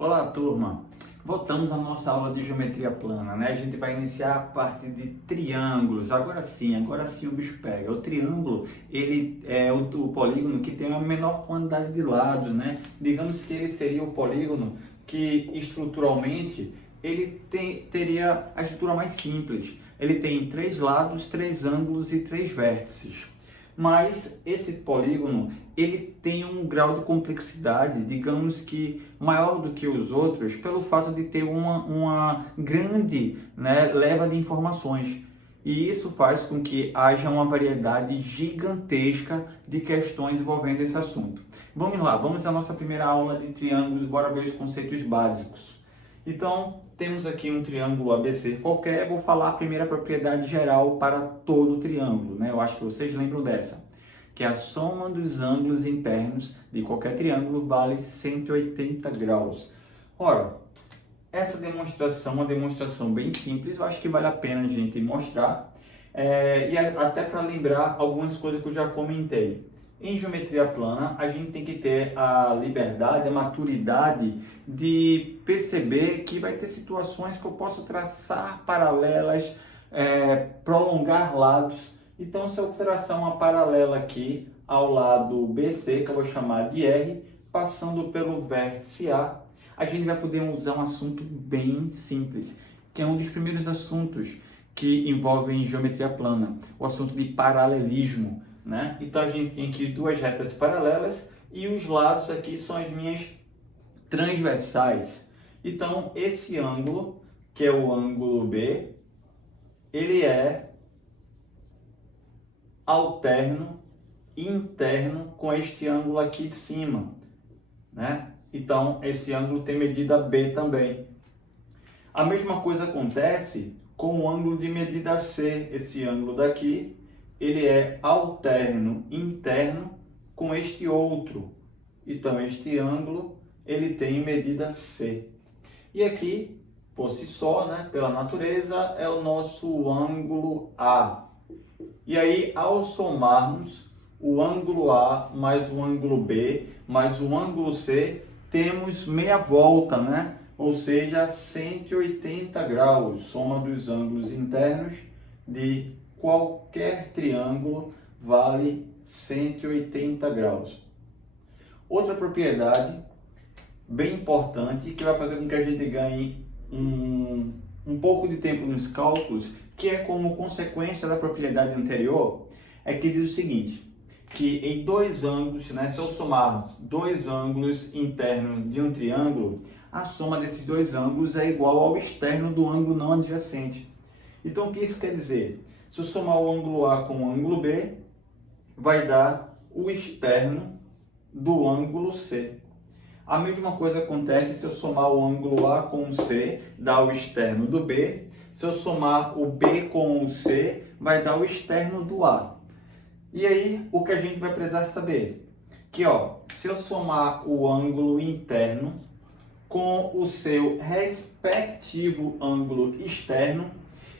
Olá, turma! Voltamos à nossa aula de geometria plana, né? A gente vai iniciar a parte de triângulos. Agora sim o bicho pega. O triângulo, ele é o polígono que tem a menor quantidade de lados, né? Digamos que ele seria o polígono que estruturalmente teria a estrutura mais simples. Ele tem 3 lados, 3 ângulos e 3 vértices. Mas esse polígono, ele tem um grau de complexidade, digamos que maior do que os outros, pelo fato de ter uma grande, leva de informações. E isso faz com que haja uma variedade gigantesca de questões envolvendo esse assunto. Vamos lá, vamos à nossa primeira aula de triângulos, bora ver os conceitos básicos. Então, temos aqui um triângulo ABC qualquer, vou falar a primeira propriedade geral para todo o triângulo, né? Eu acho que vocês lembram dessa, que a soma dos ângulos internos de qualquer triângulo vale 180 graus. Ora, essa demonstração é uma demonstração bem simples, eu acho que vale a pena a gente mostrar, e até para lembrar algumas coisas que eu já comentei. Em geometria plana, a gente tem que ter a liberdade, a maturidade de perceber que vai ter situações que eu posso traçar paralelas, prolongar lados. Então, se eu traçar uma paralela aqui ao lado BC, que eu vou chamar de R, passando pelo vértice A, a gente vai poder usar um assunto bem simples, que é um dos primeiros assuntos que envolvem geometria plana, o assunto de paralelismo. Né? Então a gente tem aqui duas retas paralelas e os lados aqui são as minhas transversais. Então esse ângulo, que é o ângulo B, ele é alterno e interno com este ângulo aqui de cima, né? Então esse ângulo tem medida B também. A mesma coisa acontece com o ângulo de medida C, esse ângulo daqui, ele é alterno interno com este outro. Então, este ângulo, ele tem medida C. E aqui, por si só, né, pela natureza, é o nosso ângulo A. E aí, ao somarmos o ângulo A mais o ângulo B mais o ângulo C, temos meia volta, né? Ou seja, 180 graus, soma dos ângulos internos de qualquer triângulo vale 180 graus. Outra propriedade bem importante que vai fazer com que a gente ganhe um pouco de tempo nos cálculos, que é como consequência da propriedade anterior, é que diz o seguinte, que em dois ângulos, né, se eu somar dois ângulos internos de um triângulo, a soma desses dois ângulos é igual ao externo do ângulo não adjacente. Então o que isso quer dizer? Se eu somar o ângulo A com o ângulo B, vai dar o externo do ângulo C. A mesma coisa acontece se eu somar o ângulo A com o C, dá o externo do B. Se eu somar o B com o C, vai dar o externo do A. E aí, o que a gente vai precisar saber? Que, se eu somar o ângulo interno com o seu respectivo ângulo externo,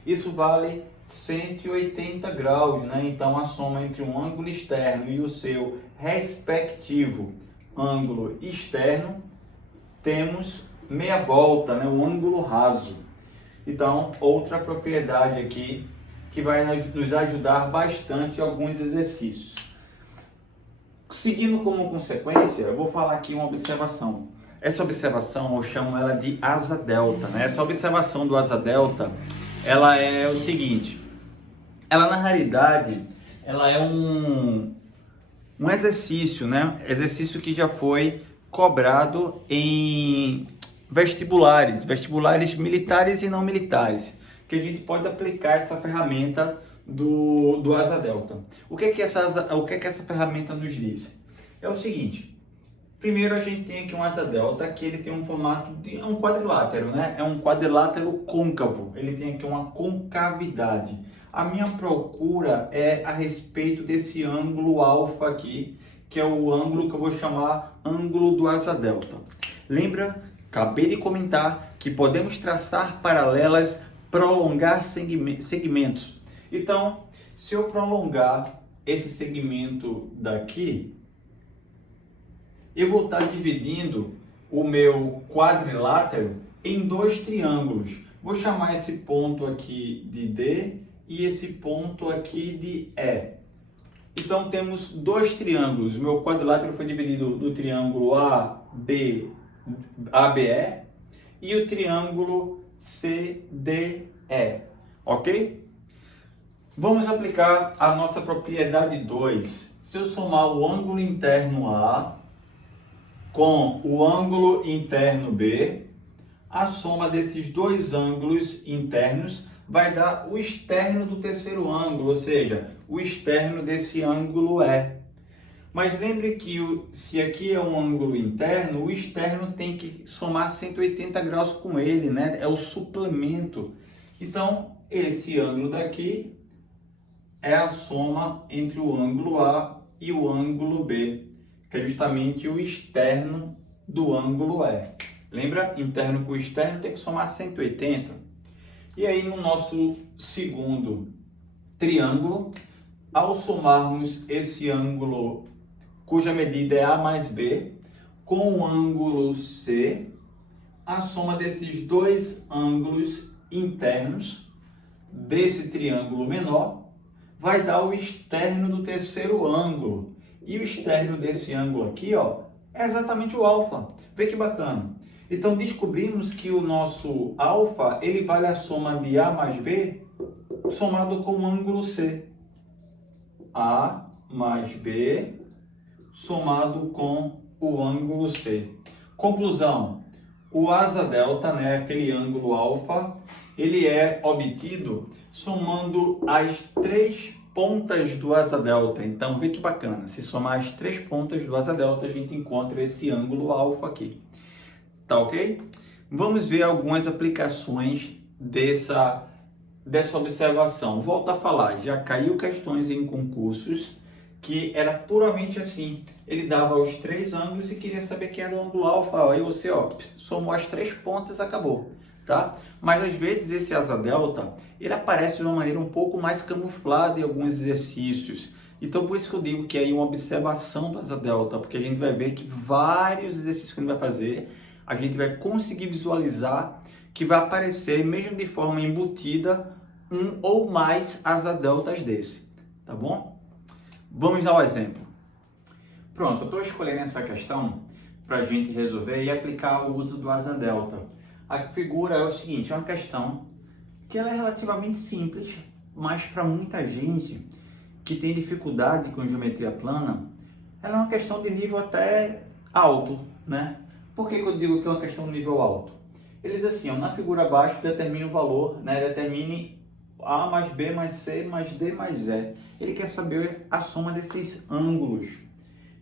isso vale 180 graus, né? Então a soma entre um ângulo externo e o seu respectivo ângulo externo, temos meia volta, né? Um ângulo raso. Então, outra propriedade aqui que vai nos ajudar bastante em alguns exercícios. Seguindo como consequência, eu vou falar aqui uma observação. Essa observação eu chamo ela de asa delta, né? Essa observação do asa delta, ela é o seguinte, ela na realidade, ela é um exercício, né? Exercício que já foi cobrado em vestibulares militares e não militares, que a gente pode aplicar essa ferramenta do asa delta. O que que essa ferramenta nos diz? É o seguinte, primeiro a gente tem aqui um asa delta que ele tem um formato de um quadrilátero, né? É um quadrilátero côncavo, ele tem aqui uma concavidade. A minha procura é a respeito desse ângulo alfa aqui, que é o ângulo que eu vou chamar ângulo do asa delta. Lembra? Acabei de comentar que podemos traçar paralelas, prolongar segmentos. Então, se eu prolongar esse segmento daqui, eu vou estar dividindo o meu quadrilátero em dois triângulos. Vou chamar esse ponto aqui de D e esse ponto aqui de E. Então temos dois triângulos. O meu quadrilátero foi dividido do triângulo ABE e o triângulo CDE, ok? Vamos aplicar a nossa propriedade 2. Se eu somar o ângulo interno A com o ângulo interno B, a soma desses dois ângulos internos vai dar o externo do terceiro ângulo, ou seja, o externo desse ângulo E. Mas lembre que se aqui é um ângulo interno, o externo tem que somar 180 graus com ele, né? É o suplemento. Então, esse ângulo daqui é a soma entre o ângulo A e o ângulo B, que é justamente o externo do ângulo E. Lembra? Interno com externo tem que somar 180. E aí, no nosso segundo triângulo, ao somarmos esse ângulo cuja medida é A mais B, com o ângulo C, a soma desses dois ângulos internos desse triângulo menor vai dar o externo do terceiro ângulo. E o externo desse ângulo aqui, ó, é exatamente o alfa. Vê que bacana. Então, descobrimos que o nosso alfa, ele vale a soma de A mais B somado com o ângulo C. A mais B somado com o ângulo C. Conclusão, o asa delta, né, aquele ângulo alfa, ele é obtido somando as três pontas do asa delta. Então, vê que bacana, se somar as três pontas do asa delta, a gente encontra esse ângulo alfa aqui. Tá ok? Vamos ver algumas aplicações dessa observação. Volto a falar, já caiu questões em concursos que era puramente assim. Ele dava os três ângulos e queria saber quem era o ângulo alfa. Aí você, ó, somou as três pontas, acabou. Tá? Mas às vezes esse asa delta, ele aparece de uma maneira um pouco mais camuflada em alguns exercícios. Então por isso que eu digo que é aí uma observação do asa delta, porque a gente vai ver que vários exercícios que a gente vai fazer, a gente vai conseguir visualizar que vai aparecer, mesmo de forma embutida, um ou mais asa deltas desse, tá bom? Vamos dar um exemplo. Pronto, eu estou escolhendo essa questão para a gente resolver e aplicar o uso do asa delta. A figura é o seguinte, é uma questão que ela é relativamente simples, mas para muita gente que tem dificuldade com geometria plana, ela é uma questão de nível até alto, né? Por que eu digo que é uma questão de nível alto? Eles assim, ó, na figura abaixo determina o valor, né? Determine A mais B mais C mais D mais E. Ele quer saber a soma desses ângulos.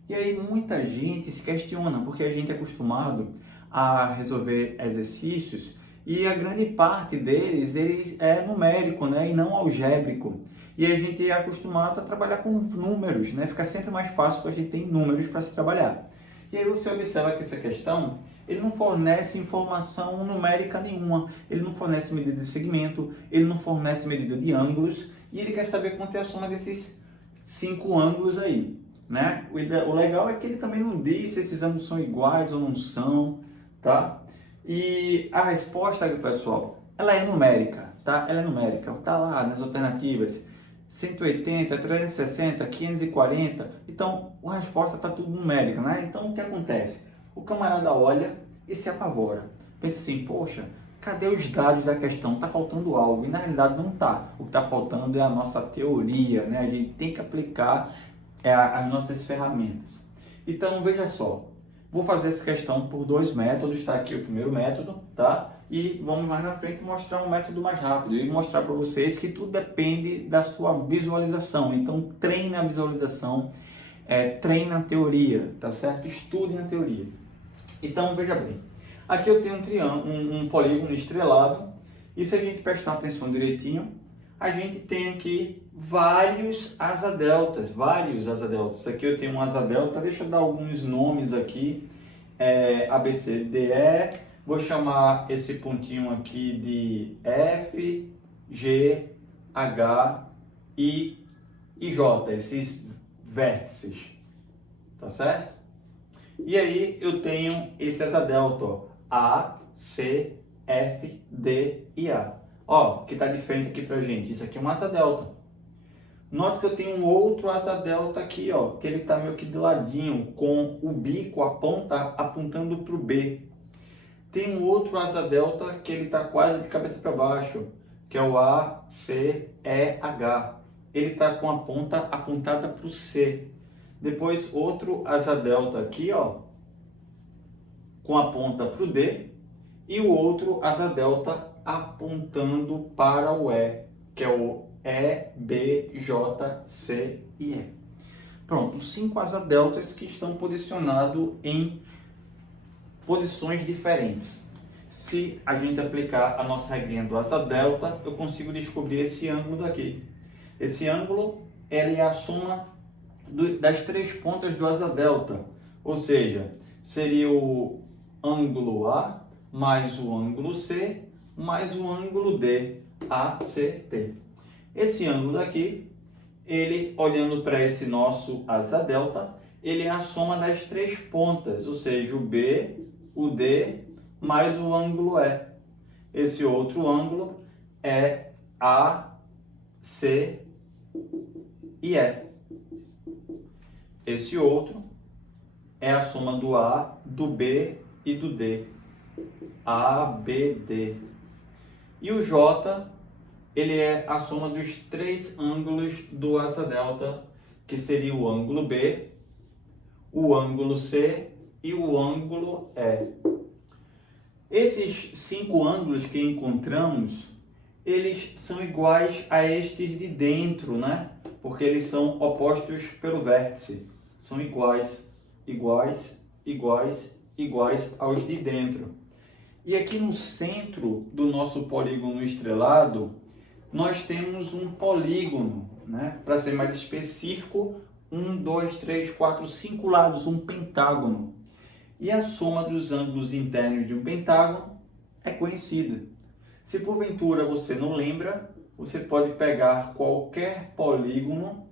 E aí muita gente se questiona, porque a gente é acostumado a resolver exercícios e a grande parte deles é numérico, né? E não algébrico. E a gente é acostumado a trabalhar com números, né? Fica sempre mais fácil quando a gente tem números para se trabalhar. E aí você observa que essa questão, ele não fornece informação numérica nenhuma, ele não fornece medida de segmento, ele não fornece medida de ângulos, e ele quer saber quanto é a soma desses 5 ângulos aí, né? O legal é que ele também não diz se esses ângulos são iguais ou não são, tá? E a resposta, pessoal, ela é numérica, tá? Ela é numérica, tá lá nas alternativas. 180, 360, 540, então a resposta está tudo numérica, né? Então o que acontece? O camarada olha e se apavora, pensa assim, poxa, cadê os dados da questão? Está faltando algo, e na realidade não está. O que está faltando é a nossa teoria, né? A gente tem que aplicar as nossas ferramentas. Então veja só, vou fazer essa questão por dois métodos, está aqui o primeiro método, tá? E vamos mais na frente mostrar um método mais rápido e mostrar para vocês que tudo depende da sua visualização. Então treine a visualização, treine a teoria, tá certo? Estude na teoria. Então veja bem, aqui eu tenho um triângulo, um polígono estrelado, e se a gente prestar atenção direitinho, a gente tem aqui vários asa deltas. Aqui eu tenho um asa delta, deixa eu dar alguns nomes aqui, A, B, C, D, E. Vou chamar esse pontinho aqui de F, G, H, I e J, esses vértices, tá certo? E aí eu tenho esse asa delta, ó, A, C, F, D e A. Ó, que está de frente aqui pra gente, isso aqui é um asa delta. Note que eu tenho um outro asa delta aqui, ó, que ele está meio que de ladinho, com o bico, a ponta apontando para o B. Tem um outro asa delta que ele está quase de cabeça para baixo, que é o A, C, E, H. Ele está com a ponta apontada para o C. Depois outro asa delta aqui, ó, com a ponta para o D. E o outro asa delta apontando para o E, que é o E, B, J, C e E. Pronto, 5 asa deltas que estão posicionados em posições diferentes. Se a gente aplicar a nossa regrinha do asa delta, eu consigo descobrir esse ângulo daqui. Esse ângulo ele é a soma das 3 pontas do asa delta, ou seja, seria o ângulo A mais o ângulo C mais o ângulo D, ACT. Esse ângulo daqui, ele olhando para esse nosso asa delta, ele é a soma das 3 pontas, ou seja, o B, o D mais o ângulo E. Esse outro ângulo é A, C e E. Esse outro é a soma do A, do B e do D. A, B, D. E o J, ele é a soma dos 3 ângulos do asa delta, que seria o ângulo B, o ângulo C e o ângulo E. Esses 5 ângulos que encontramos, eles são iguais a estes de dentro, né? Porque eles são opostos pelo vértice. São iguais, iguais, iguais, iguais aos de dentro. E aqui no centro do nosso polígono estrelado, nós temos um polígono, né? Para ser mais específico, 1, 2, 3, 4, 5 lados, um pentágono. E a soma dos ângulos internos de um pentágono é conhecida. Se porventura você não lembra, você pode pegar qualquer polígono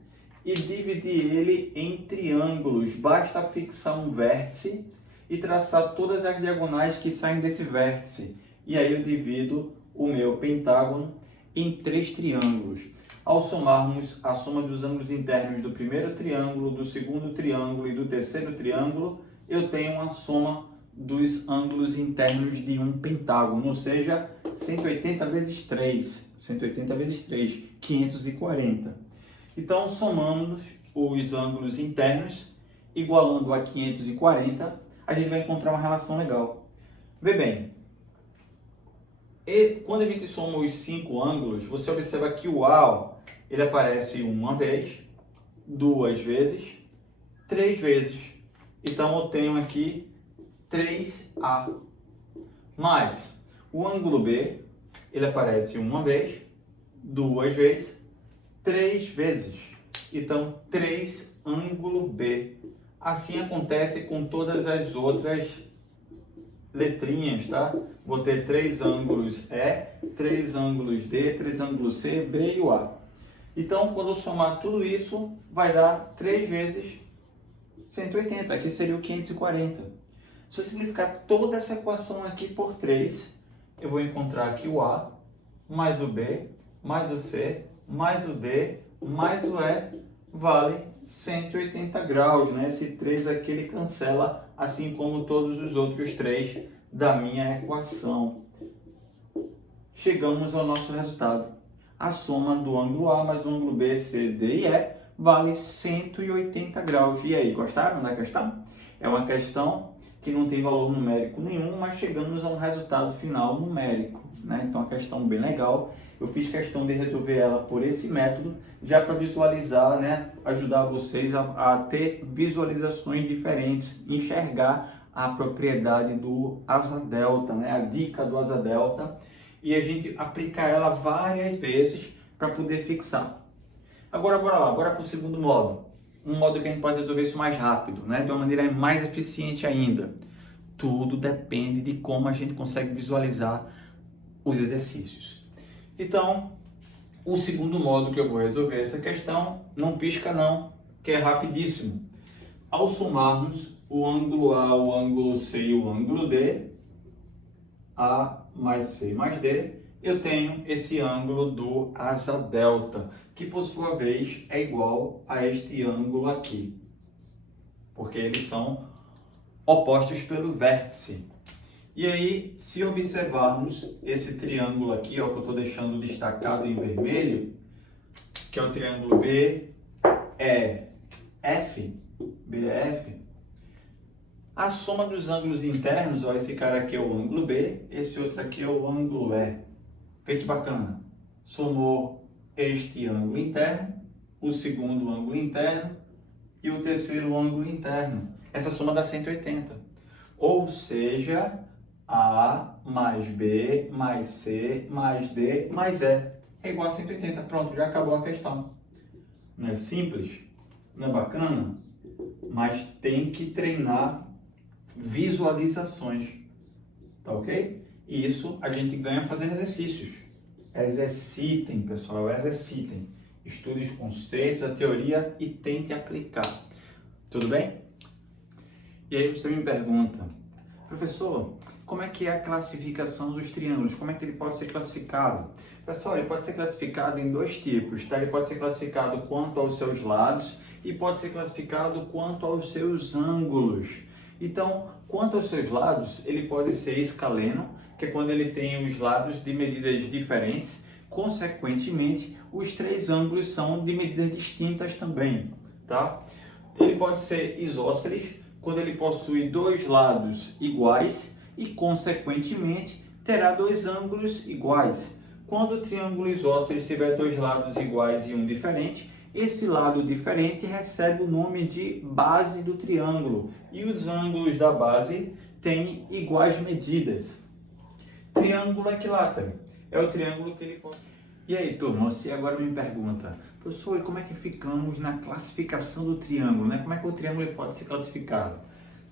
e dividir ele em triângulos. Basta fixar um vértice e traçar todas as diagonais que saem desse vértice. E aí eu divido o meu pentágono em 3 triângulos. Ao somarmos a soma dos ângulos internos do primeiro triângulo, do segundo triângulo e do terceiro triângulo, eu tenho uma soma dos ângulos internos de um pentágono, ou seja, 180 vezes 3, 180 vezes 3, 540. Então, somamos os ângulos internos, igualando a 540, a gente vai encontrar uma relação legal. Vê bem, quando a gente soma os 5 ângulos, você observa que o A, ó, ele aparece uma vez, 2 vezes, 3 vezes. Então, eu tenho aqui 3A. Mais o ângulo B, ele aparece uma vez, 2 vezes, 3 vezes. Então, 3 ângulo B. Assim acontece com todas as outras letrinhas, tá? Vou ter 3 ângulos E, 3 ângulos D, 3 ângulos C, B e o A. Então, quando eu somar tudo isso, vai dar 3 vezes 180, aqui seria o 540. Se eu simplificar toda essa equação aqui por 3, eu vou encontrar aqui o A, mais o B, mais o C, mais o D, mais o E, vale 180 graus, né? Esse 3 aqui ele cancela, assim como todos os outros 3 da minha equação. Chegamos ao nosso resultado. A soma do ângulo A mais o ângulo B, C, D e E vale 180 graus. E aí, gostaram da questão? É uma questão que não tem valor numérico nenhum, mas chegamos a um resultado final numérico, né? Então, uma questão bem legal. Eu fiz questão de resolver ela por esse método, já para visualizar, né? Ajudar vocês a ter visualizações diferentes, enxergar a propriedade do asa delta, né? A dica do asa delta, e a gente aplicar ela várias vezes para poder fixar. Agora, bora lá, bora para o segundo modo. Um modo que a gente pode resolver isso mais rápido, né? De uma maneira mais eficiente ainda. Tudo depende de como a gente consegue visualizar os exercícios. Então, o segundo modo que eu vou resolver essa questão, não pisca não, que é rapidíssimo. Ao somarmos o ângulo A, o ângulo C e o ângulo D, A mais C mais D, eu tenho esse ângulo do asa delta, que por sua vez é igual a este ângulo aqui, porque eles são opostos pelo vértice. E aí, se observarmos esse triângulo aqui, ó, que eu estou deixando destacado em vermelho, que é o triângulo BEF, a soma dos ângulos internos, ó, esse cara aqui é o ângulo B, esse outro aqui é o ângulo E. Vê que bacana. Somou este ângulo interno, o segundo ângulo interno e o terceiro ângulo interno. Essa soma dá 180. Ou seja, A mais B mais C mais D mais E é igual a 180. Pronto, já acabou a questão. Não é simples? Não é bacana? Mas tem que treinar visualizações. Tá ok? E isso a gente ganha fazendo exercícios. Exercitem, pessoal, exercitem. Estude os conceitos, a teoria e tente aplicar. Tudo bem? E aí você me pergunta, professor, como é que é a classificação dos triângulos? Como é que ele pode ser classificado? Pessoal, ele pode ser classificado em dois tipos, tá? Ele pode ser classificado quanto aos seus lados e pode ser classificado quanto aos seus ângulos. Então, quanto aos seus lados, ele pode ser escaleno, que é quando ele tem os lados de medidas diferentes. Consequentemente, os três ângulos são de medidas distintas também, tá? Ele pode ser isósceles, quando ele possui dois lados iguais e, consequentemente, terá dois ângulos iguais. Quando o triângulo isósceles tiver dois lados iguais e um diferente, esse lado diferente recebe o nome de base do triângulo e os ângulos da base têm iguais medidas. Triângulo equilátero é o triângulo que ele pode... E aí, turma, você agora me pergunta, professor, e como é que ficamos na classificação do triângulo, né? Como é que o triângulo pode ser classificado?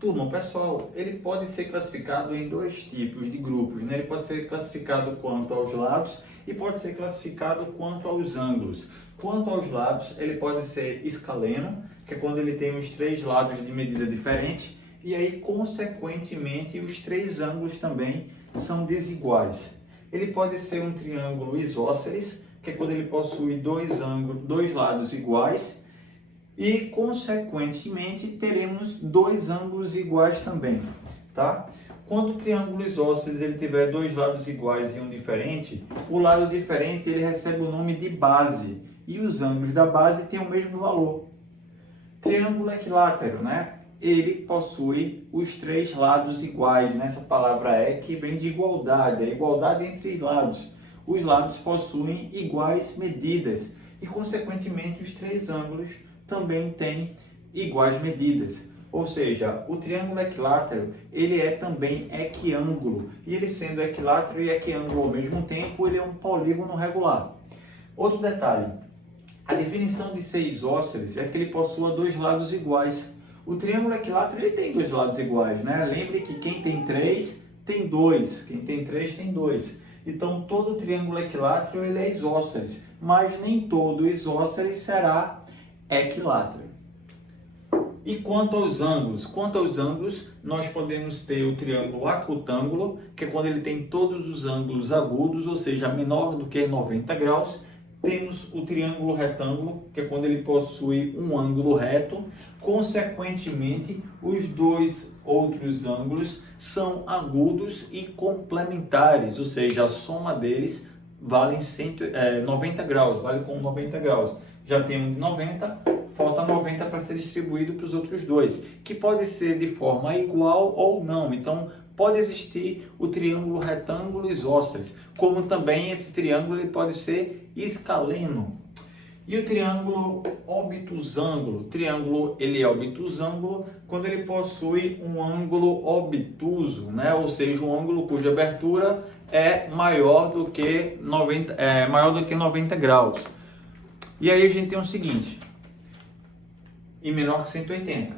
Turma, pessoal, ele pode ser classificado em dois tipos de grupos, né? Ele pode ser classificado quanto aos lados e pode ser classificado quanto aos ângulos. Quanto aos lados, ele pode ser escaleno, que é quando ele tem os três lados de medida diferente, e aí, consequentemente, os três ângulos também são desiguais. Ele pode ser um triângulo isósceles, que é quando ele possui dois lados iguais, e, consequentemente, teremos dois ângulos iguais também, tá? Quando o triângulo isósceles ele tiver dois lados iguais e um diferente, o lado diferente ele recebe o nome de base, e os ângulos da base têm o mesmo valor. Triângulo equilátero, né? Ele possui os três lados iguais, né? Essa palavra é que vem de igualdade, a igualdade entre lados. Os lados possuem iguais medidas e, consequentemente, os três ângulos também têm iguais medidas. Ou seja, o triângulo equilátero, ele é também equiângulo. E ele sendo equilátero e equiângulo ao mesmo tempo, ele é um polígono regular. Outro detalhe, a definição de ser isósceles é que ele possua dois lados iguais. O triângulo equilátero ele tem dois lados iguais, né? Lembre que quem tem três tem dois, quem tem três tem dois. Então, todo triângulo equilátero ele é isósceles, mas nem todo isósceles será equilátero. E quanto aos ângulos? Quanto aos ângulos, nós podemos ter o triângulo acutângulo, que é quando ele tem todos os ângulos agudos, ou seja, menor do que 90 graus. Temos o triângulo retângulo, que é quando ele possui um ângulo reto. Consequentemente, os dois outros ângulos são agudos e complementares, ou seja, a soma deles vale 90 graus, vale com 90 graus. Já tem um de 90, falta 90 para ser distribuído para os outros dois, que pode ser de forma igual ou não. Então, pode existir o triângulo retângulo isósceles, como também esse triângulo ele pode ser escaleno. E o triângulo obtusângulo? O triângulo ele é obtusângulo quando ele possui um ângulo obtuso, né? Ou seja, um ângulo cuja abertura é maior do que 90 graus. E aí a gente tem o seguinte, e menor que 180.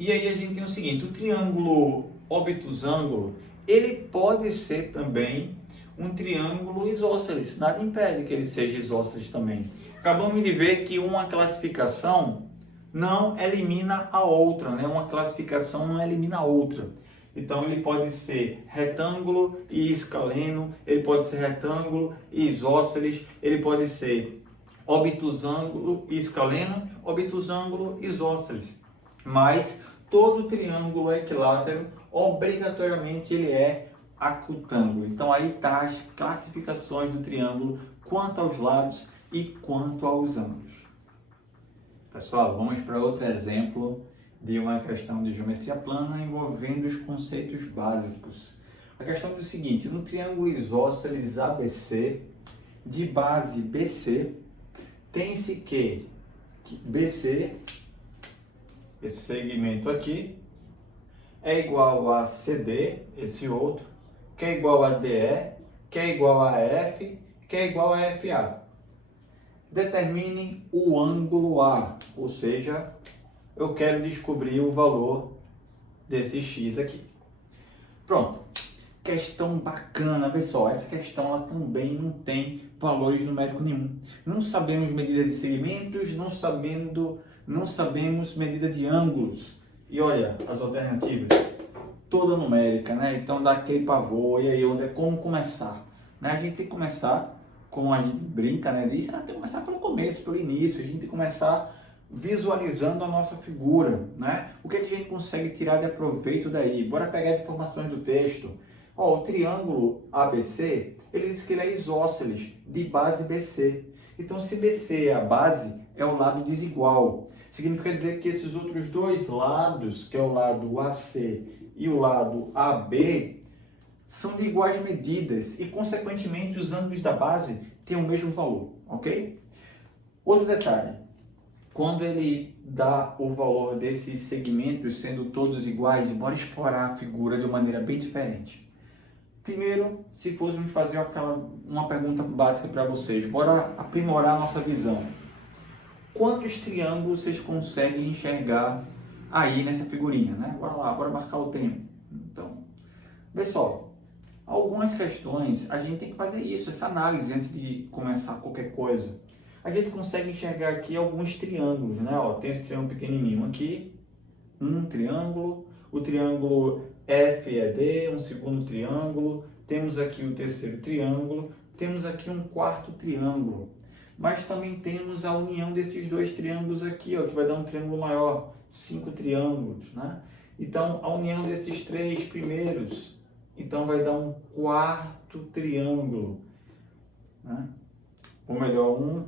E aí a gente tem o seguinte, o triângulo obtusângulo, ele pode ser também um triângulo isósceles, nada impede que ele seja isósceles também. Acabamos de ver que uma classificação não elimina a outra, né? Uma classificação não elimina a outra. Então ele pode ser retângulo e escaleno, ele pode ser retângulo e isósceles, ele pode ser obtusângulo e escaleno, obtusângulo e isósceles. Mas todo triângulo equilátero, obrigatoriamente ele é acutângulo. Então aí está as classificações do triângulo quanto aos lados e quanto aos ângulos. Pessoal, vamos para outro exemplo de uma questão de geometria plana envolvendo os conceitos básicos. A questão é o seguinte: no triângulo isósceles ABC, de base BC, tem-se que BC, esse segmento aqui, é igual a CD, esse outro, que é igual a DE, que é igual a F, que é igual a FA. Determine o ângulo A, ou seja, eu quero descobrir o valor desse X aqui. Pronto. Questão bacana, pessoal. Essa questão ela também não tem valores numéricos nenhum. Não sabemos medida de segmentos, não sabemos medida de ângulos. E olha, as alternativas, toda numérica, né? Então dá aquele pavor. E aí, como começar? Né? A gente tem que começar, como a gente brinca, né? Diz, tem que começar pelo começo, pelo início. A gente tem que começar visualizando a nossa figura, né? O que a gente consegue tirar de aproveito daí? Bora pegar as informações do texto. Ó, o triângulo ABC, ele diz que ele é isósceles, de base BC. Então, se BC é a base, é o lado desigual. Significa dizer que esses outros dois lados, que é o lado AC e o lado AB, são de iguais medidas e, consequentemente, os ângulos da base têm o mesmo valor, ok? Outro detalhe, quando ele dá o valor desses segmentos sendo todos iguais, bora explorar a figura de uma maneira bem diferente. Primeiro, se fôssemos fazer uma pergunta básica para vocês, bora aprimorar a nossa visão. Quantos triângulos vocês conseguem enxergar aí nessa figurinha, né? Bora lá, bora marcar o tempo. Então, pessoal, algumas questões a gente tem que fazer isso, essa análise antes de começar qualquer coisa. A gente consegue enxergar aqui alguns triângulos, né? Ó, tem esse triângulo pequenininho aqui, um triângulo, o triângulo FED, um segundo triângulo, temos aqui o terceiro triângulo, temos aqui um quarto triângulo, mas também temos a união desses dois triângulos aqui, ó, que vai dar um triângulo maior, 5 triângulos, né? Então, a união desses três primeiros, então vai dar um quarto triângulo, né? Ou melhor, 1,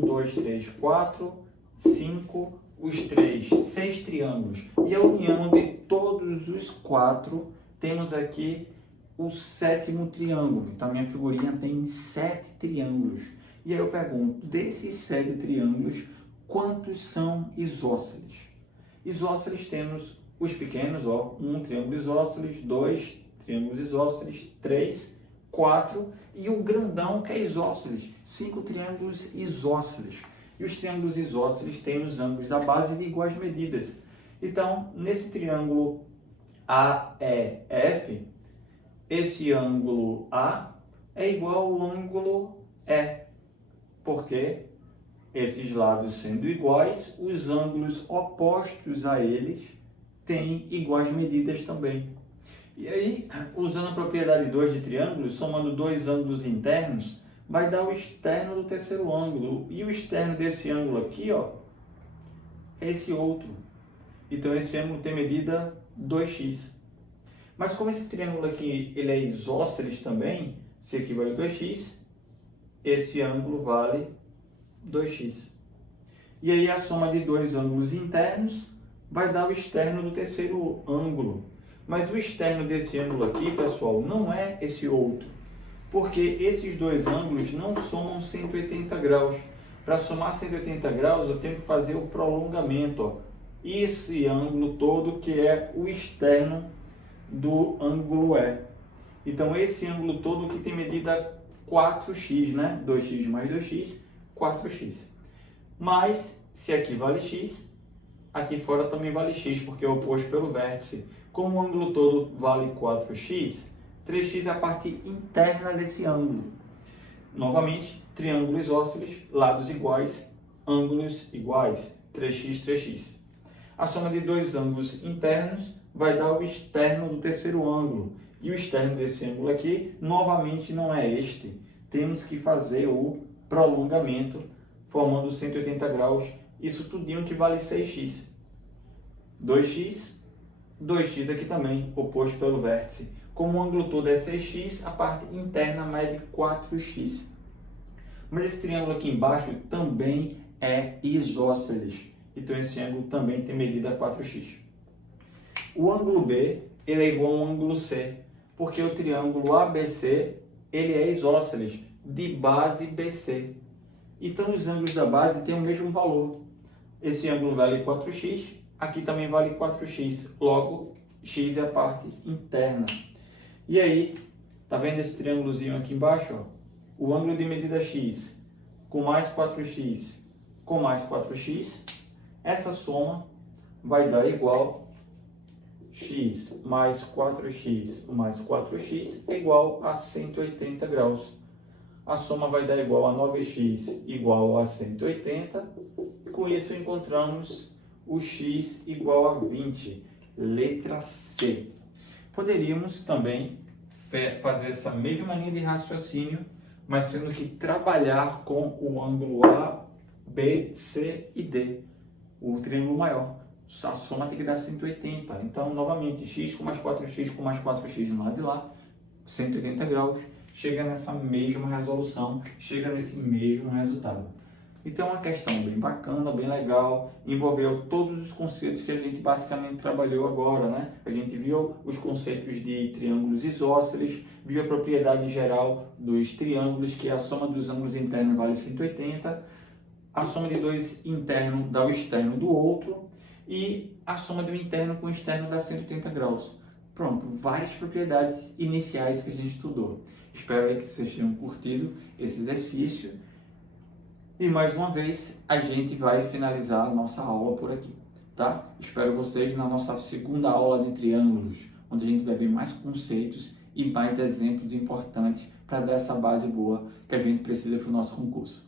2, 3, 4, 5, os 3, 6 triângulos. E a união de todos os 4, temos aqui o sétimo triângulo. Então, a minha figurinha tem 7 triângulos. E aí eu pergunto, desses 7 triângulos, quantos são isósceles? Isósceles temos os pequenos, ó, 1 triângulo isósceles, 2 triângulos isósceles, 3, 4 e o grandão que é isósceles, 5 triângulos isósceles. E os triângulos isósceles têm os ângulos da base de iguais medidas. Então, nesse triângulo AEF, esse ângulo A é igual ao ângulo E, porque esses lados sendo iguais, os ângulos opostos a eles têm iguais medidas também. E aí, usando a propriedade 2 de triângulos, somando dois ângulos internos, vai dar o externo do terceiro ângulo. E o externo desse ângulo aqui, ó, é esse outro. Então, esse ângulo tem medida 2x. Mas como esse triângulo aqui ele é isósceles também, se aqui vale 2x, esse ângulo vale 2x. E aí, a soma de dois ângulos internos vai dar o externo do terceiro ângulo. Mas o externo desse ângulo aqui, pessoal, não é esse outro. Porque esses dois ângulos não somam 180 graus. Para somar 180 graus, eu tenho que fazer o prolongamento. Ó. Esse ângulo todo que é o externo do ângulo E. Então, esse ângulo todo que tem medida 4x, né? 2x mais 2x, 4x. Mas, se aqui vale x, aqui fora também vale x, porque é oposto pelo vértice. Como o ângulo todo vale 4x, 3x é a parte interna desse ângulo. Novamente, triângulo isósceles, lados iguais, ângulos iguais, 3x, 3x. A soma de dois ângulos internos vai dar o externo do terceiro ângulo. E o externo desse ângulo aqui, novamente, não é este. Temos que fazer o prolongamento, formando 180 graus. Isso tudinho que vale 6x. 2x, 2x aqui também, oposto pelo vértice. Como o ângulo todo é 6x, a parte interna mede 4x. Mas esse triângulo aqui embaixo também é isósceles. Então esse ângulo também tem medida 4x. O ângulo B ele é igual a um ângulo C, porque o triângulo ABC ele é isósceles de base BC. Então os ângulos da base têm o mesmo valor. Esse ângulo vale 4x, aqui também vale 4x. Logo, x é a parte interna. E aí, tá vendo esse triângulozinho aqui embaixo? Ó? O ângulo de medida x com mais 4x com mais 4x, essa soma vai dar igual x mais 4x mais 4x é igual a 180 graus. A soma vai dar igual a 9x igual a 180. Com isso encontramos o x igual a 20. Letra C. Poderíamos também fazer essa mesma linha de raciocínio, mas tendo que trabalhar com o ângulo A, B, C e D, o triângulo maior. A soma tem que dar 180. Então, novamente, x com mais 4x com mais 4x no lado de lá, 180 graus, chega nessa mesma resolução, chega nesse mesmo resultado. Então, é uma questão bem bacana, bem legal, envolveu todos os conceitos que a gente basicamente trabalhou agora, né? A gente viu os conceitos de triângulos isósceles, viu a propriedade geral dos triângulos, que a soma dos ângulos internos vale 180, a soma de dois internos dá o externo do outro, e a soma do interno com o externo dá 180 graus. Pronto, várias propriedades iniciais que a gente estudou. Espero aí que vocês tenham curtido esse exercício. E mais uma vez, a gente vai finalizar a nossa aula por aqui, tá? Espero vocês na nossa segunda aula de triângulos, onde a gente vai ver mais conceitos e mais exemplos importantes para dar essa base boa que a gente precisa para o nosso concurso.